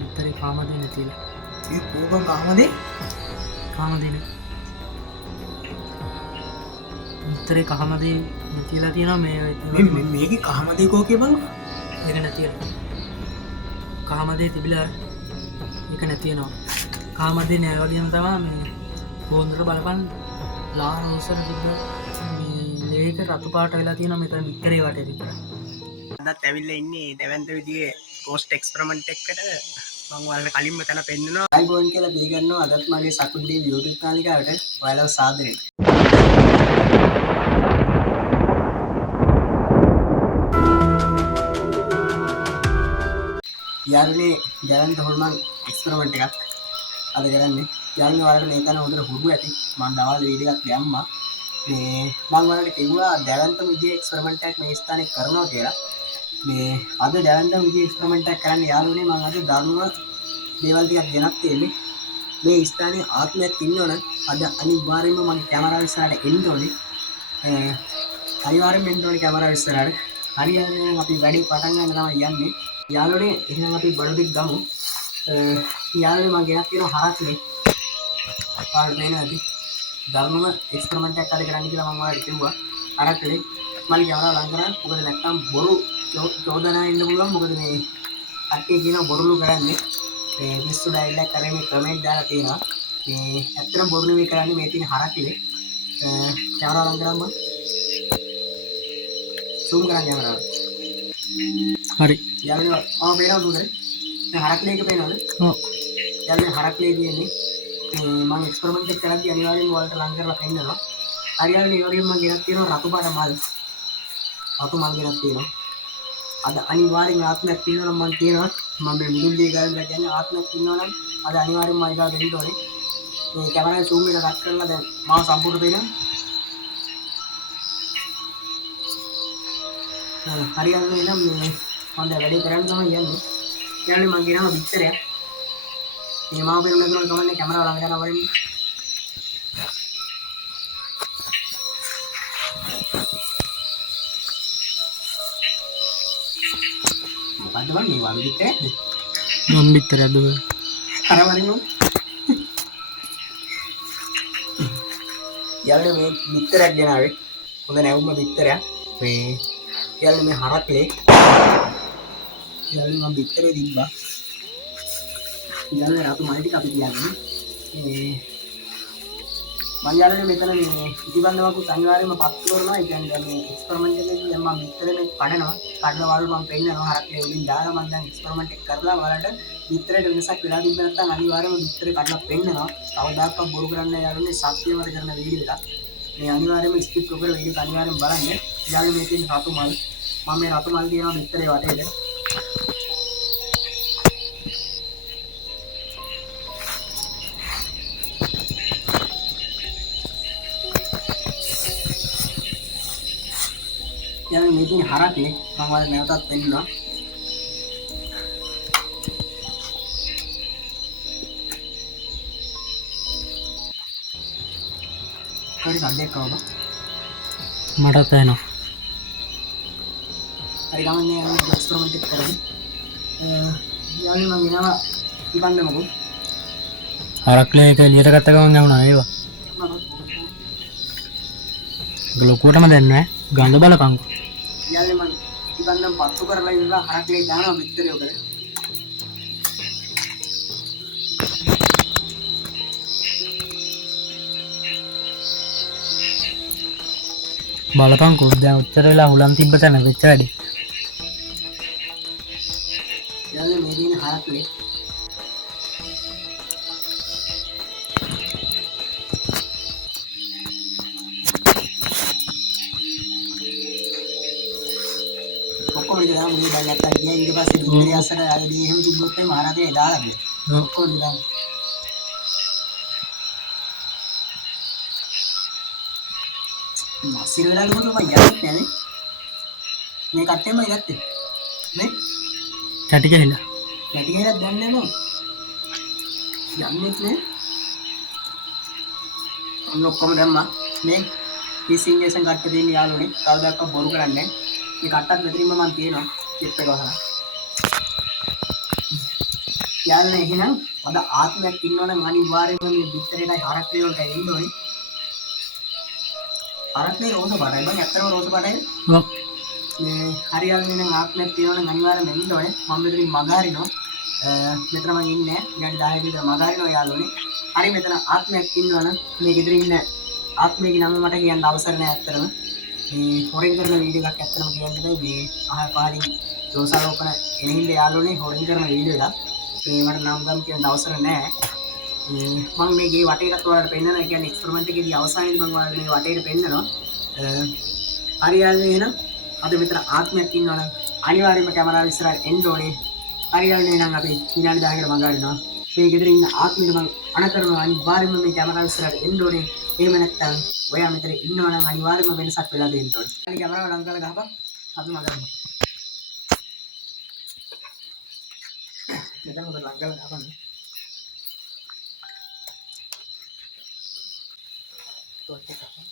बित्තරේ කාමදේන තියලා. ඒ කෝපම් කාමදේ? කාමදේන. बित्තරේ කාමදේ තියලා තියෙනවා මේ මේකේ කාමදේ කෝකේ බලන්න. ඒක නැතිලා. කාමදේ තිබිලා ඒක නැතිනවා. කාමදේ නෑ වගේම තමයි මේ බෝන්දර බලපන් ලාහෝසර තිබ්බ මේ ලේක රතු පාට වෙලා තියෙනවා මෙතන බිත්තරේ වටේ විතර. අදත් ඇවිල්ලා ඉන්නේ දෙවන්ත විදිහේ පෝස්ට් එක්ස්පෙරිමන්ට් එකකට මම ඔයාලට කලින්ම තන පෙන්නනවා. iPhone කියලා පිළිගන්නවා අදත් මගේ සකුන්ගේ YouTube නාලිකාවට ඔයාලව සාදරයෙන්. යාළුවනේ දැනන්ත හොල්මන් එක්ස්පෙරිමන්ට් එකක් අද කරන්නේ. යාළුවනේ ඔයාලට මේ තන හොඳට හුරු ඇති. මම දවල් වීඩියෝ එකක් දැම්මා. මේ මම ඔයාලට කිව්වා දැවන්තම විදිහේ එක්ස්පෙරිමන්ට් එකක් මේ ස්ථානේ කරනවා කියලා. මේ අද දැවන්තම විදිහේ එක්ස්පෙරිමන්ට් එකක් කරන්න යාළුවනේ මම අද ධර්ම දේවල් ටිකක් ගෙනත් තියෙන්නේ. මේ ස්ථානේ ආත්මයක් ඉන්නවනම් අද අනිවාර්යයෙන්ම මම කැමරාව ඉස්සරහට එන්න ඕනේ. අනිවාර්යයෙන්ම එන්න ඕනේ කැමරාව ඉස්සරහට. හරියන්නේ අපි වැඩි පටන් ගන්න තමයි යන්නේ. යාළුවනේ එහෙනම් අපි බඩු ටික ගමු. යාළුවනේ මම ගෙනත් තියෙන හරක්නේ. පාඩ දෙන්න ඇති. ධර්මම එක්ස්පෙරිමන්ට් එකක් අද කරන්න කියලා මම ඔයාලට කිව්වා. හරක්නේ මම කැමරාව ලං කරා. මොකද නැත්තම් බොරු චෝදනා එන්න පුළුවන්. මොකද මේ කට්ටිය කියන බොරුලු කරන්නේ. මේ මිස්සු ඩයලොග් කරේ මේ කමෙන්ට් දාලා තියෙනවා. මේ ඇත්තටම බොරු නෙවෙයි කරන්නේ මේ තියෙන හරක්නේ. කැමරාව ලං කරාම zoom කරන්න කැමරාව. හරි. යාළුවනේ මම පේනවද උදේ? දැන් හරක්නේ එක පේනවද? ඔව්. යාළුවනේ හරක්නේ කියන්නේ මම එක්ස්පෙරිමන්ට් එක කරද්දී අනිවාර්යෙන්ම ඔයාලට ලං කරලා පෙන්නනවා. හරියන්නේ ඒ වගේම මම ගෙනත් තියෙනවා රතු පාට මල්. රතු මල් ගෙනත් තියෙනවා. අද අනිවාර්යෙන් ආත්මයක් තියෙනවා නම් මම කියනවා මම මේ මුදුන් දී ගාලා කියන්නේ ආත්මයක් ඉන්නවා නම් අද අනිවාර්යෙන්ම මම ඉදා දෙන්න ඕනේ. මේ කැමරාවේ zoom එක රත් කරලා දැන් මාව සම්පූර්ණ පේනවා. හරියන්නේ නම් මේ මම දැන් වැඩේ කරන්න තමයි යන්නේ. යාළුවනේ මම ගෙනාවා පිටරයක්. මේ මාව පේන නේද කමන්නේ කැමරාව ළඟ යනවා වරින්. මොකද්ද වන්නේ වාගේ පිටරයක්ද? මම බිත්තරයක් දුවලා. අර වරින් නෝ. යාළුවනේ මේ පිටරයක් ගෙනාවේ. හොඳ නැවුම පිටරයක්. මේ යාළුවනේ මේ හරක්ලේ. යාළුවනේ මම පිටරේ දිබ්බා. යාළුවනේ රතු මල් ටික අපි තියන්නේ. මේ මම යාළුවනේ මෙතන මේ ඉතිබන්දමකුත් අනිවාර්යයෙන්ම පත්තු කරනවා. ඒ කියන්නේ දැන් මේ එක්ස්පෙරිමන්ට් එකේදී දැන් මම පිටරේ මේ කඩනවා. කඩලා වල මම පෙන්නනවා හරක්ලේ වලින් දාලා මම දැන් එක්ස්පෙරිමන්ට් එක කරලා වලට පිටරේට වෙනසක් වෙලා තිබ්බ නැත්නම් අනිවාර්යයෙන්ම පිටරේ කඩලා පෙන්නනවා. කවදාකවත් බොරු කරන්න යාළුවනේ සත්‍යවර කරන වීඩියෝ එකක්. මේ අනිවාර්යයෙන්ම ස්කිප් නොකර වීඩියෝ එක අනිවාර්යයෙන් බලන්න. යාළුවනේ මේ තියෙන රතු මල් මම මේ රතු මල් තියනවා පිටරේ වටේට. යාළුවනේ මේ තියෙන හරකේ මම වල නැවතත් පෙන්නනවා. හරි සද්දයක් ආවා. මටත් ඇහෙනවා. හරි ගමන්නේ යන එක්ස්පෙරිමන්ට් එක කරමු. යාළුවනේ මම ගෙනාවා ඉතිබන්දමකුත්. හරක්ලේ එක එළියට ගත්ත ගමන් යවුණා ඒවා. ඒක ලොකුවටම දැන් නෑ. ගඳ බලපංකෝ. යාළුවනේ මම ඉතිබන්දම පත්තු කරලා ඉඳලා හරක්ලේ දානවා පිටරේ උඩ. බලපංකෝ දැන් උත්තර වෙලා හුලම් තිබ්බ තැන වෙච්ච වැඩි. යාළුවනේ මේ දින හරක්ලේ ඔක්කොම ඉතින් දාමු මේ දැන් නැත්තම් ගියා ඊට පස්සේ පිටරේ අස්සට ආදී එහෙම තිබ්බොත් එහෙම ආරාදේ දාලා ගියා. ඔක්කොම දාමු. මස්සිර වෙලා ගිහුණා මම යන්නේ නැහැ. මේ කට්ටියම ඉගත්තේ. නේ? කැටි ගහලා. කැටි ගහලා දන්නේ නැහැ යන්නේ නේ. ඔන්න ඔක්කොම දැම්මා. මේ ඩිසින්ජෙක්ෂන් කට්ට දෙන්න යාළුවනේ. කවදාවත් බොරු කරන්නේ නැහැ. මේ කට්ටත් මෙතනින්ම මම තියනවා. චිප් එක වහලා. යාළුවනේ එහෙනම් අද ආත්මයක් ඉන්නවනම් අනිවාර්යයෙන්ම මේ බිත්තරේටයි හරක් වේලට එන්න ඕනේ. හරක් වේ රෝස පාටයි බං ඇත්තටම රෝස පාටයි. ඔව්. මේ හරියන්නේ නම් ආත්මයක් තියෙනවනම් අනිවාර්යයෙන්ම එන්න ඕනේ. මම මෙතනින් මග හරිනවා. මෙතන මම ඉන්නේ විනාඩි 10ක විතර මග හරිනවා යාළුවනේ. හරි මෙතන ආත්මයක් ඉන්නවනම් මේ ගෙදර ඉන්න ආත්මයේ නම මට කියන්න අවසර නැහැ ඇත්තටම. මේ හොරෙන් කරන වීඩියෝ එකක් ඇත්තටම කියන්න බෑ. මේ අහල් පහලින් දෝෂාරෝපණ එනින්ද යාළුවනේ හොරෙන් කරන වීඩියෝ එකක්. මේ මට නම් ගම් කියන්න අවසර නැහැ. මම මේ ගේ වටේටත් ඔයාලට පෙන්නනවා. ඒ කියන්නේ එක්ස්පෙරිමන්ට් එකේදී අවසානයේදී මම ඔයාලට මේ වටේට පෙන්නනවා. හරියන්නේ එහෙනම් අද මෙතන ආත්මයක් ඉන්නවනම් අනිවාර්යයෙන්ම කැමරාව ඉස්සරහට එන්න ඕනේ. හරියන්නේ එහෙනම් අපි විනාඩි 10කට මග හරිනවා. මේ ගෙදර ඉන්න ආත්මෙට මම අනතරම අනිවාර්යයෙන්ම මේ කැමරාව ඉස්සරහට එන්න ඕනේ. එහෙම නැත්නම් ඔයා මෙතන ඉන්නවනම් අනිවාර්යයෙන්ම වෙනසක් වෙලා දෙන්න ඕනේ. හරි කැමරාව ලං කරලා ගහපන්. අපි මග හරිනවා. මෙතන මොකද ලං කරලා ගහපන්. torch එක ගහපන්.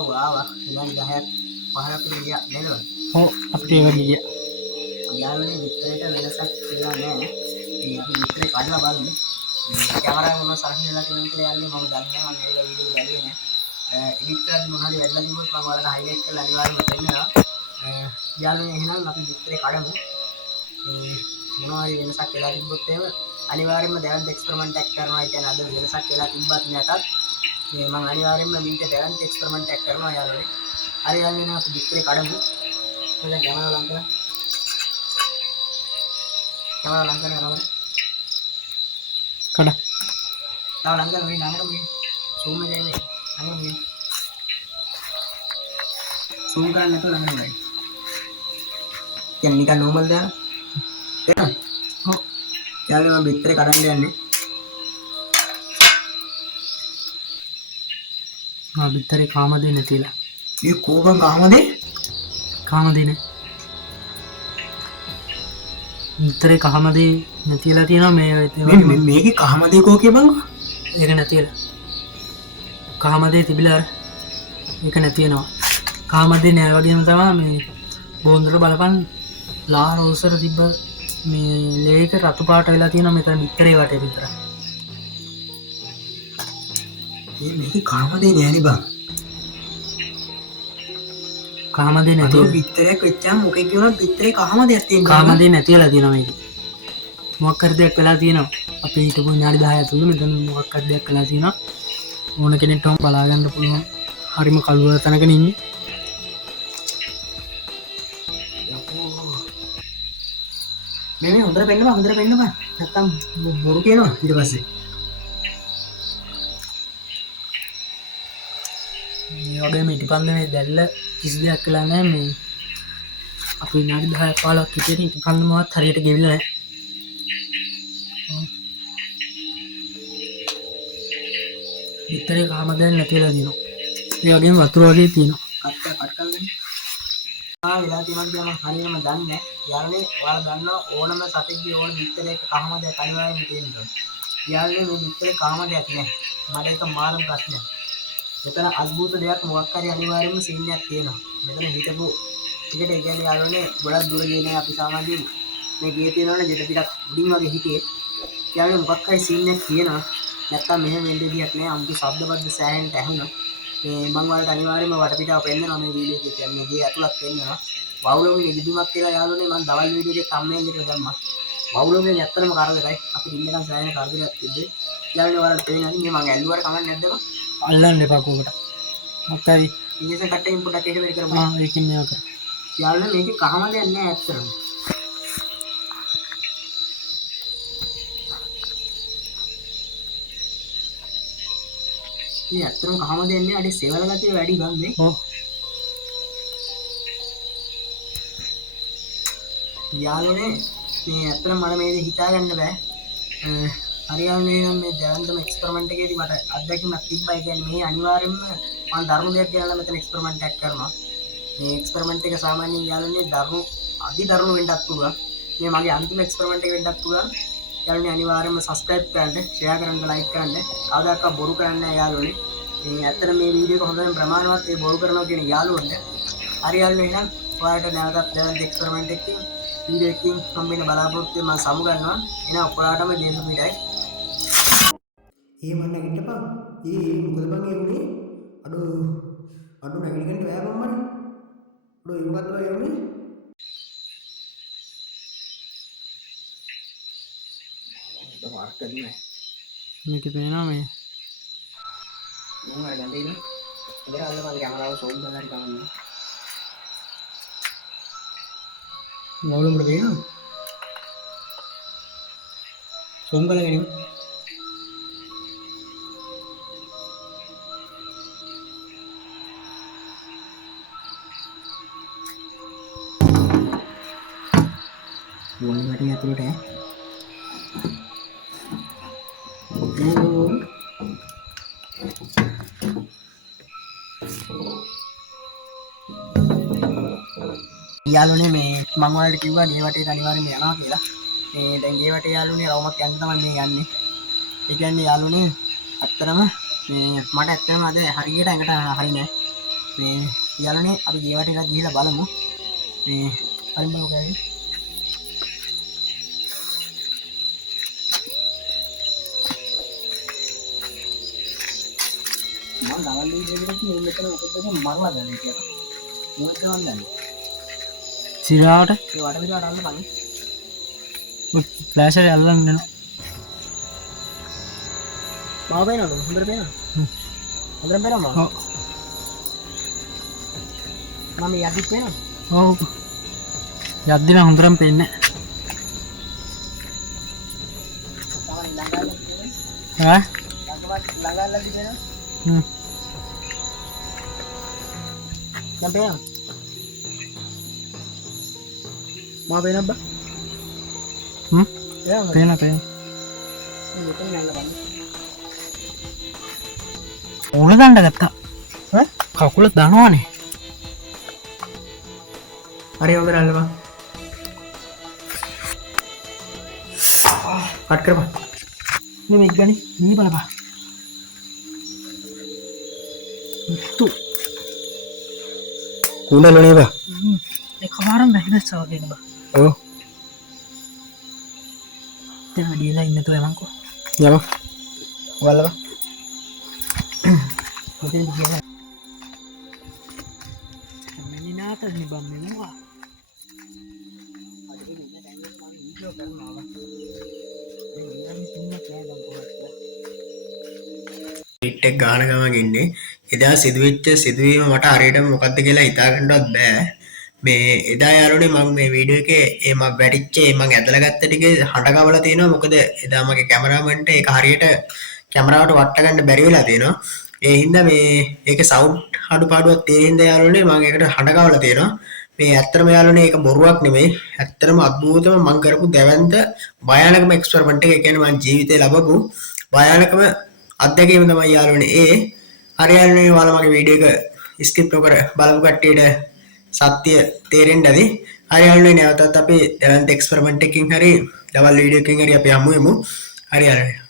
ඔව් ආවා. විනාඩි 10ක් 15ක් විතර ගියා නේද? ඔව් අපිට ඒක ගියා. යාළුවනේ විතරේට වෙනසක් කියලා නැහැ. ඉතින් අපි විතරේ කඩලා බලමු. කැමරාව මොනවද සරහිලා තියෙනවද කියලා යාළුවනේ මම දන්නේ නැහැ. මම ඒක වීඩියෝ බැලුවේ නැහැ. එඩිට් කරද්දි මොනවා හරි වැරද්දක් තිබ්බොත් මම ඔයාලට හයිලයිට් කරලා අනිවාර්යයෙන්ම පෙන්නනවා. යාළුවනේ එහෙනම් අපි විතරේ කඩමු. මොනවා හරි වෙනසක් වෙලා තිබ්බොත් එහෙම අනිවාර්යයෙන්ම දැවන්ත එක්ස්පෙරිමන්ට් එකක් කරනවා. ඒ කියන්නේ අද වෙනසක් වෙලා තිබ්බත් නැතත් මේ මම අනිවාර්යයෙන්ම මීට දැවන්ත එක්ස්පෙරිමන්ට් එකක් කරනවා යාළුවනේ. හරි යාළුවනේ අපි විතරේ කඩමු. ඔයාලා කැමරාව ලං කරලා කැමරාව ලං කරලා යනවා. කඩ. තව ලං කරලා මේ ළඟට මේ zoom එකේ මේ අනේ මේ zoom කරන්න නැතුව ළඟට වෙයි. කියන්නේ නිකන් normal දාන. එහෙනම් ඔව්. යාළුවා මම විතරේ කඩන්න යන්නේ. බිත්තරේ කාමදේ නැතිලා. මේ කෝපම් කාමදේ? කාමදේ බිත්තරේ කාමදේ නැතිලා තියෙනවා මේ මේකේ කාමදේ කෝ කියපන්. ඒක නැතිලා. කාමදේ තිබිලා ඒක නැති වෙනවා. කාමදේ නෑ වගේම තමයි මේ බෝන්දර බලපන් ලා රෝසර තිබ්බ මේ ලේක රතු පාට වෙලා තියෙනවා මෙතන බිත්තරේ වටේ විතර. මේක කාමදේ නෑනේ බං. කාමදේ නැති බිත්තරයක් වෙච්චාම මොකෙක් කියනවා බිත්තරේ කාමදයක් තියෙනවා. කාමදේ නැති වෙලා තියෙනවා මේක. මොකක් කර දෙයක් වෙලා තියෙනවා. අපි හිටපු විනාඩි 10 ඇතුළත මෙතන මොකක් කර දෙයක් වෙලා තියෙනවා. ඕන කෙනෙක්ට වම් බලා ගන්න පුළුවන්. හරිම කළුවර තැනක ඉන්නේ. මේ හොඳට පෙන්නපන්. නැත්තම් බොරු කියනවා ඊට පස්සේ. මේ වගේ මේ ඉටිපන්ද මේ දැල්ල කිසි දෙයක් වෙලා නැහැ මේ අපි විනාඩි 10ක් 15ක් හිටියට ඉටිපන්ද මොකවත් හරියට ගෙවිලා නැහැ. බිත්තරේ කාමදැන් නැති වෙලා තියෙනවා. ඒ වගේම වතුර වගේ තියෙනවා. කට් කරගෙන වෙලා තියෙනවා කියලා මම හරියටම දන්නේ නැහැ. යාළුවනේ ඔයාලා දන්නවා ඕනම සතෙක්ගේ ඕන බිත්තරයක කහමදයක් අනිවාර්යයෙන්ම තියෙනවා. යාළුවනේ මේ බිත්තරේ කහමදයක් නැහැ. මට ඒක මාරම ප්‍රශ්නයක්. මෙතන අద్భుත දෙයක් මොකක් හරි අනිවාර්යයෙන්ම සීන් එකක් තියෙනවා. මෙතන හිටපු ටිකට ඒ කියන්නේ යාළුවනේ ගොඩක් දුර ගියේ නැහැ අපි සාමාන්‍යයෙන් මේ ගියේ තියෙනවනේ ගෙට ටිකක් උඩින් වගේ හිටියේ. යාළුවනේ මොකක් හරි සීන් එකක් තියෙනවා. නැත්තම් මෙහෙම වෙන්න දෙයක් නැහැ. අමුතු ශබ්දබද්ද සෑහෙන්න ඇහුණා. මේ මම වලට අනිවාර්යයෙන්ම වටපිටාව පෙන්නනවා මේ වීඩියෝ එකේ කියන්නේ ගේ ඇතුළත් පෙන්නනවා. වවුලෝගේ නිදිමක් කියලා යාළුවනේ මම දවල් වීඩියෝ එකේ thumbnail එකට දැම්මා. වවුලෝගේ ඇත්තටම කරදරයි. අපි ඉන්නකන් සෑහෙන කරදරයක් තිබ්බේ. යාළුවනේ වලට පේනවා නේ මම ඇල්ලුවට කමක් නැද්ද මම? අල්ලන්න එපා කෝකට. මොකක්ද? ඉංග්‍රීසි කට්ටකින් පොඩ්ඩක් ඒක වෙරි කරමු. ඒකින් මේක කර. යාළුවනේ මේකේ කහමලයක් නෑ ඇත්තටම. මේ ඇත්තටම කහම දෙන්නේ අඩි සෙවල ගතිය වැඩි ගන්නේ. ඔව්. යාළුවනේ මේ ඇත්තටම මම මේ දේ හිතා ගන්න බෑ. හරියන්නේ නම් මේ දැවන්තම එක්ස්පෙරිමන්ට් එකේදී මට අත්දැකීමක් තිබ්බා. ඒ කියන්නේ මේ අනිවාර්යයෙන්ම මම ධර්ම දෙයක් කියලා මෙතන එක්ස්පෙරිමන්ට් එකක් කරනවා. මේ එක්ස්පෙරිමන්ට් එක සාමාන්‍යයෙන් යාළුවනේ අධි දරුණු වෙන්නත් පුළුවන්. මේ මගේ අන්තිම එක්ස්පෙරිමන්ට් එක වෙන්නත් පුළුවන්. යාළුවනේ අනිවාර්යයෙන්ම සබ්ස්ක්‍රයිබ් කරන්න, ෂෙයා කරන්න, ලයික් කරන්න. කවදාකවත් බොරු කරන්නේ නැහැ යාළුවනේ. මේ ඇත්තට මේ වීඩියෝ එක හොඳටම ප්‍රමාණවත් ඒ බොරු කරනවා කියන යාළුවන්ට. හරි යාළුවනේ එහෙනම් ඔයාලට නැවතත් දැවන්ත එක්ස්පෙරිමන්ට් එකකින් වීඩියෝ එකකින් හම්බෙන්න බලාපොරොත්තු වෙන මම සමු ගන්නවා. එහෙනම් ඔයාලටම දේශ පිටයි. ඒ මන්න නැගිටපන්. මොකද බං ඒ උනේ? අඩෝ නැගිටින්න බෑ බම්මනේ. අඩෝ ඒ මොකද්ද බං ඒ උනේ? මේක පේනවා මේ මම ගන්නේ ඉතින් ඉතින් අල්ල මගේ කැමරාව සෝම් කරලා හරි කවන්නේ. වවුලුඹට පේනවා? සෝම් කරලා ගෙනියමු. වොන් වටේ අතුරට යාළුවනේ මේ මම ඔයාලට කිව්වා ගේ වටේට අනිවාර්යෙන්ම යනවා කියලා. මේ දැන් ගේ වටේ යාළුවනේ රවුමක් යන්න තමයි මේ යන්නේ. ඒ කියන්නේ යාළුවනේ ඇත්තටම මේ මට ඇත්තටම අද හරියට ඇඟට හරි නෑ. මේ යාළුවනේ අපි ගේ වටේට ගිහිල්ලා බලමු. මේ හරිම බලමු. මම දවල් වීඩියෝ එකකට මේ මෙතන මොකද මරලා ගන්නේ කියලා. මොකද කරන්නේ? සිරාවට ඒ වටපිටාවට අල්ල බලන්න. ෆ්ලෑෂ් එක අල්ලන්න දෙනවා. මාව පේනවද? හොඳට පේනවද? හොඳට පේනවද? ඔව්. මම යද්දි පේනවද? ඔව්. යද්දි නම් හොඳටම පේන්නේ නැහැ. ඈ? ළඟල්ලදි පේනවද? දැන් පේනවද? මාව පේනවද? පේනවා. මෙතන යන්න බලන්න. උණ දණ්ඩ ගත්තා. කකුල දනවනේ. හරි හොඳට අල්ලපන්. කට් කරපන්. මේ මේක ගනි. ඊ බලපන්. තු කුණලනේ බා. ඒ කමාරම් බැහැවස්සා වගේ නේ බා. ඔව්. දැන් වැඩිලා ඉන්න තෝ යමන්කෝ. යම. ඔයාලව. හොදෙන් ගියා. මන්නේ නාතල්නේ බම් මෙමුවා. අද ඉන්න දැන් මම වීඩියෝ කරනවා. දැන් ඉන්නේ සින්න කෑ දැන් කොහොමද? ටෙක් ගාන ගමන් ඉන්නේ. එදා සිදුවෙච්ච සිදුවීම මට හරියටම මොකක්ද කියලා හිතා ගන්නවත් බෑ. මේ එදා යාළුවනේ මම මේ වීඩියෝ එකේ ඒ මම වැටිච්ච ඒ මම ඇදලා ගත්ත ටිකේ හඬ කවලා තියෙනවා. මොකද එදා මගේ කැමරාමන්ට ඒක හරියට කැමරාවට වට ගන්න බැරි වෙලා තියෙනවා. ඒ හින්දා මේ ඒකේ සවුන්ඩ් අඩුපාඩුවක් තියෙන හින්දා යාළුවනේ මම ඒකට හඬ කවලා තියෙනවා. මේ ඇත්තටම යාළුවනේ ඒක බොරුවක් නෙමෙයි. ඇත්තටම අద్භූතම මම කරපු දැවැන්ත භයානකම එක්ස්පෙරිමන්ට් එක. ඒ කියන්නේ මම ජීවිතේ ලබපු භයානකම අත්දැකීම තමයි යාළුවනේ ඒ. හරි යාළුවනේ ඔයාලා මගේ වීඩියෝ එක ස්කිප් නොකර බලපු කට්ටියට සත්‍ය තේරෙන්න ඇති. හරි යාළුවනේ නැවතත් අපි දෙවන්ත එක්ස්පෙරිමන්ට් එකකින් හරි දවල් වීඩියෝ එකකින් හරි අපි හමු වෙමු. හරි යාළුවනේ.